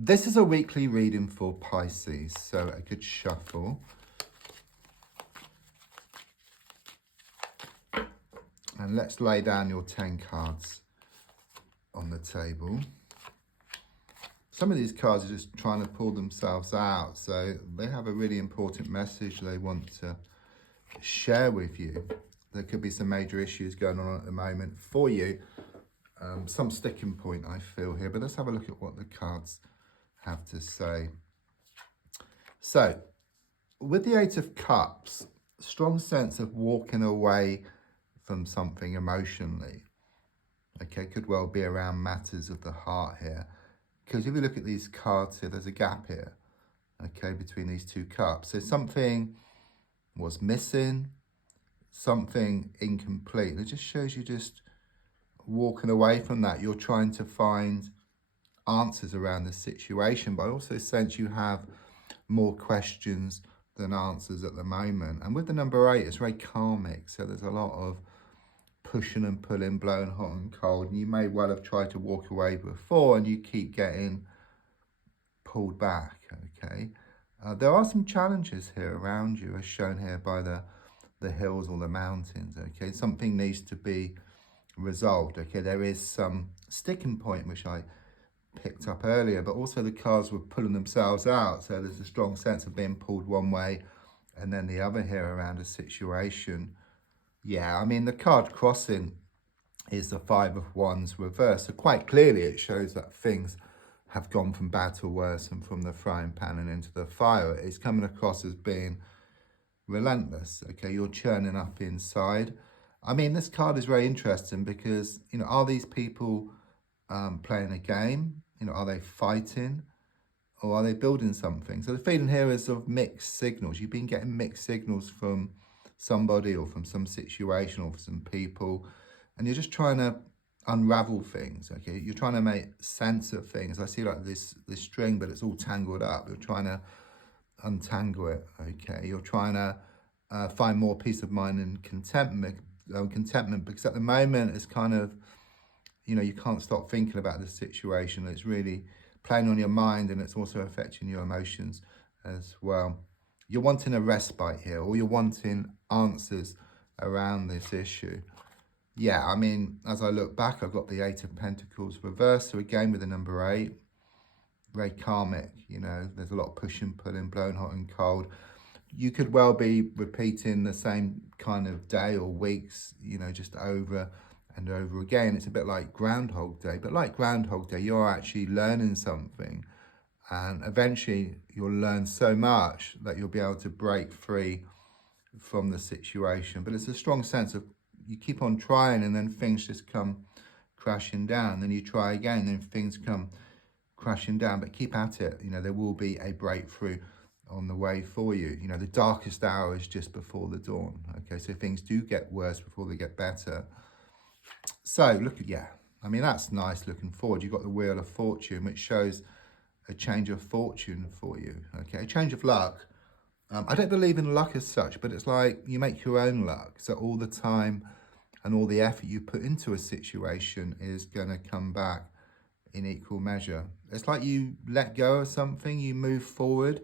This is a weekly reading for Pisces, so a good shuffle. And let's lay down your 10 cards on the table. Some of these cards are just trying to pull themselves out, so they have a really important message they want to share with you. There could be some major issues going on at the moment for you. Some sticking point I feel here, but let's have a look at what the cards have to say. So, with the Eight of Cups, strong sense of walking away from something emotionally. Okay, could well be around matters of the heart here. Because if you look at these cards here, there's a gap here, okay, between these two cups. So something was missing, something incomplete. It just shows you just walking away from that. You're trying to find answers around the situation, but I also sense you have more questions than answers at the moment. And with the number 8, it's very karmic, so there's a lot of pushing and pulling, blowing hot and cold, and you may well have tried to walk away before and you keep getting pulled back. Okay, there are some challenges here around you, as shown here by the hills or the mountains. Okay, something needs to be resolved. Okay, there is some sticking point which I picked up earlier, but also the cards were pulling themselves out, so there's a strong sense of being pulled one way and then the other here around a situation. Yeah, I mean, the card crossing is the 5 of Wands reversed, so quite clearly it shows that things have gone from bad to worse and from the frying pan and into the fire. It's coming across as being relentless. Okay, you're churning up inside. I mean, this card is very interesting because, you know, are these people playing a game? You know, are they fighting or are they building something? So the feeling here is of mixed signals. You've been getting mixed signals from somebody or from some situation or from some people, and you're just trying to unravel things. Okay, you're trying to make sense of things. I see like this string, but it's all tangled up. You're trying to untangle it. Okay, you're trying to find more peace of mind and contentment, because at the moment it's kind of, you know, you can't stop thinking about the situation. It's really playing on your mind, and it's also affecting your emotions as well. You're wanting a respite here, or you're wanting answers around this issue. Yeah, I mean, as I look back, I've got the 8 of Pentacles reversed. So again, with the number 8, very karmic, you know, there's a lot of pushing, pulling, blowing hot and cold. You could well be repeating the same kind of day or weeks, you know, just over and over again. It's a bit like Groundhog Day, but like Groundhog Day, you're actually learning something, and eventually you'll learn so much that you'll be able to break free from the situation. But it's a strong sense of you keep on trying, and then things just come crashing down. Then you try again, then things come crashing down, but keep at it. You know, there will be a breakthrough on the way for you. You know, the darkest hour is just before the dawn. Okay, so things do get worse before they get better. So look at, yeah, I mean, that's nice looking forward. You've got the Wheel of Fortune, which shows a change of fortune for you. Okay, a change of luck. I don't believe in luck as such, but it's like you make your own luck. So all the time and all the effort you put into a situation is going to come back in equal measure. It's like you let go of something, you move forward,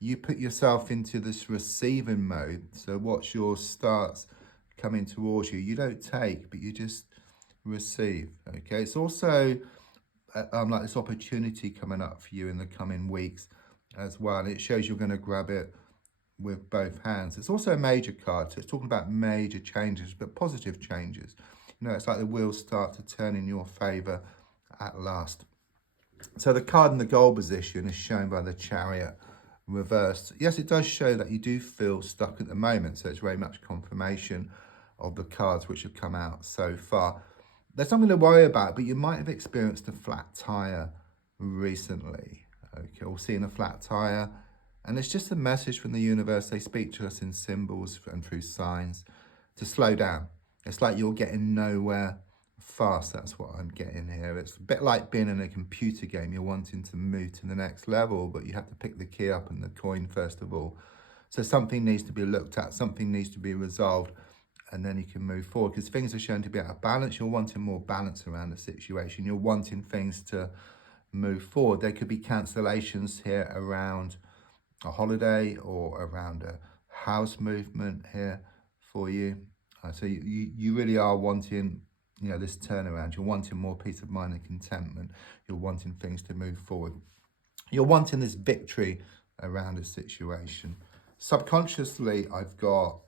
you put yourself into this receiving mode. So what's yours starts coming towards you. You don't take, but you just receive. Okay, it's also like this opportunity coming up for you in the coming weeks as well. And it shows you're going to grab it with both hands. It's also a major card, so it's talking about major changes, but positive changes. You know, it's like the wheels start to turn in your favor at last. So the card in the goal position is shown by the Chariot reversed. Yes, it does show that you do feel stuck at the moment, so it's very much confirmation of the cards which have come out so far. There's something to worry about, but you might have experienced a flat tire recently, okay, or seen a flat tire. And it's just a message from the universe. They speak to us in symbols and through signs to slow down. It's like you're getting nowhere fast. That's what I'm getting here. It's a bit like being in a computer game. You're wanting to move to the next level, but you have to pick the key up and the coin first of all. So something needs to be looked at. Something needs to be resolved, and then you can move forward, because things are shown to be out of balance. You're wanting more balance around the situation. You're wanting things to move forward. There could be cancellations here around a holiday or around a house movement here for you. So you really are wanting, you know, this turnaround. You're wanting more peace of mind and contentment. You're wanting things to move forward. You're wanting this victory around a situation. Subconsciously, I've got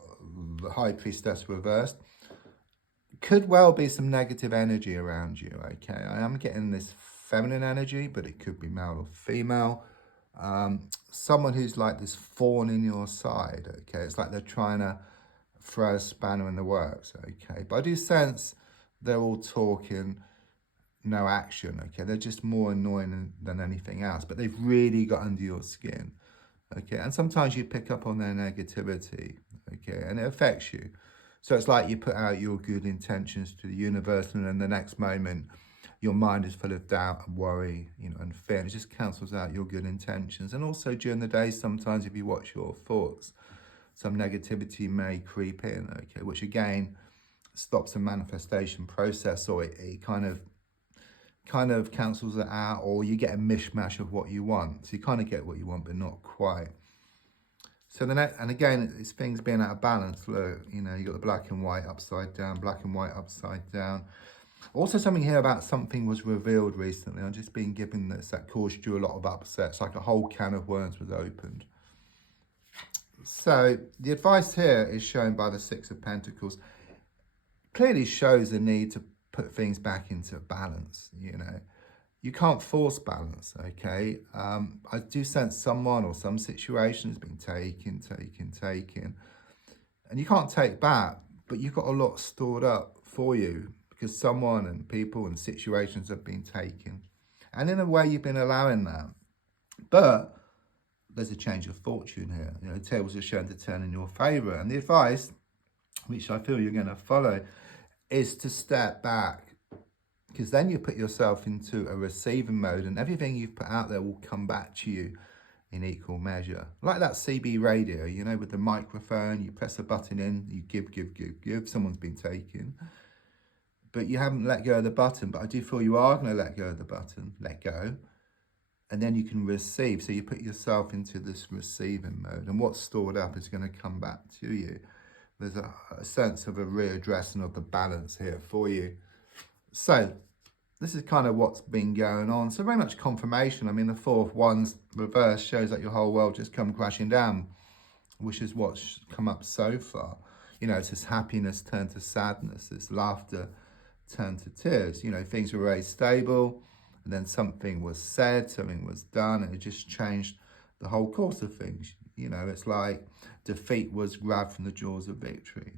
the High Priestess reversed. Could well be some negative energy around you, okay? I am getting this feminine energy, but it could be male or female. Someone who's like this thorn in your side, okay? It's like they're trying to throw a spanner in the works, okay? But I do sense they're all talking, no action, okay? They're just more annoying than anything else, but they've really got under your skin, okay? And sometimes you pick up on their negativity, okay? And it affects you. So it's like you put out your good intentions to the universe, and then the next moment, your mind is full of doubt and worry, you know, and fear. And it just cancels out your good intentions. And also during the day, sometimes if you watch your thoughts, some negativity may creep in, okay, which again stops the manifestation process, or it kind of cancels it out, or you get a mishmash of what you want. So you kind of get what you want, but not quite. So the next, and again, it's things being out of balance. Look, you know, you got the black and white upside down, black and white upside down. Also something here about something was revealed recently. I'm just being given this that caused you a lot of upsets, like a whole can of worms was opened. So the advice here is shown by the Six of Pentacles. Clearly shows the need to put things back into balance, you know. You can't force balance, okay? I do sense someone or some situation has been taken. And you can't take back, but you've got a lot stored up for you because someone and people and situations have been taken. And in a way, you've been allowing that. But there's a change of fortune here. You know, the tables are shown to turn in your favor. And the advice, which I feel you're going to follow, is to step back. Because then you put yourself into a receiving mode and everything you've put out there will come back to you in equal measure. Like that CB radio, you know, with the microphone, you press a button in, you give, someone's been taken. But you haven't let go of the button, but I do feel you are going to let go of the button, let go. And then you can receive. So you put yourself into this receiving mode. And what's stored up is going to come back to you. There's a sense of a readdressing of the balance here for you. So this is kind of what's been going on. So very much confirmation. I mean, the Four of Wands reverse shows that your whole world just come crashing down, which is what's come up so far. You know, it's this happiness turned to sadness, this laughter turned to tears. You know, things were very stable, and then something was said, something was done, and it just changed the whole course of things. You know, it's like defeat was grabbed from the jaws of victory.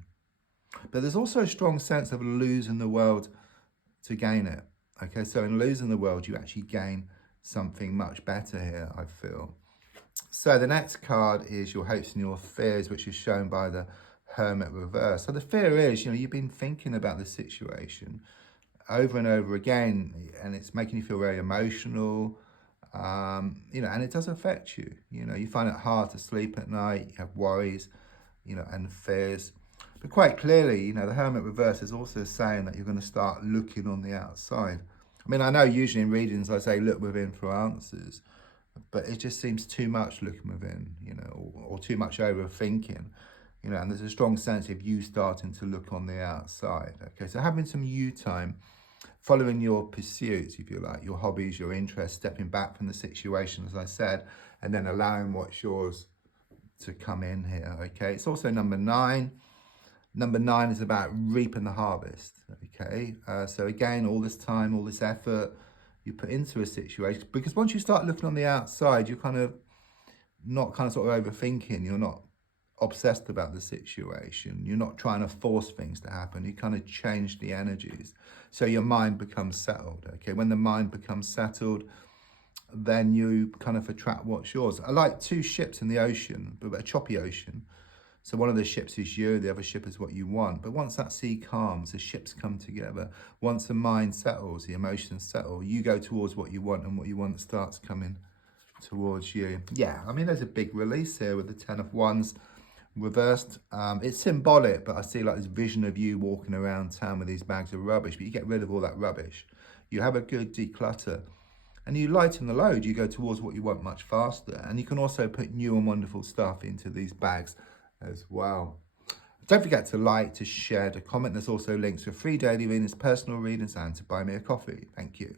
But there's also a strong sense of losing the world to gain it. Okay, so in losing the world, you actually gain something much better here, I feel. So the next card is your hopes and your fears, which is shown by the Hermit reverse. So the fear is, you know, you've been thinking about the situation over and over again, and it's making you feel very emotional, you know, and it does affect you. You know, you find it hard to sleep at night, you have worries, you know, and fears. But quite clearly, you know, the Hermit reverse is also saying that you're going to start looking on the outside. I mean, I know usually in readings I say look within for answers, but it just seems too much looking within, you know, or too much overthinking, you know, and there's a strong sense of you starting to look on the outside. Okay, so having some you time, following your pursuits, if you like, your hobbies, your interests, stepping back from the situation, as I said, and then allowing what's yours to come in here. Okay, it's also number 9. Number 9 is about reaping the harvest, okay? So again, all this time, all this effort you put into a situation, because once you start looking on the outside, you're kind of not sort of overthinking, you're not obsessed about the situation, you're not trying to force things to happen, you kind of change the energies. So your mind becomes settled, okay? When the mind becomes settled, then you kind of attract what's yours. I like two ships in the ocean, but a choppy ocean. So one of the ships is you, the other ship is what you want. But once that sea calms, the ships come together. Once the mind settles, the emotions settle, you go towards what you want, and what you want starts coming towards you. Yeah, I mean, there's a big release here with the 10 of Wands reversed. It's symbolic, but I see like this vision of you walking around town with these bags of rubbish, but you get rid of all that rubbish. You have a good declutter. and you lighten the load, you go towards what you want much faster. And you can also put new and wonderful stuff into these bags as well. Don't forget to like, to share, to comment. There's also links for free daily readings, personal readings, and to buy me a coffee. Thank you.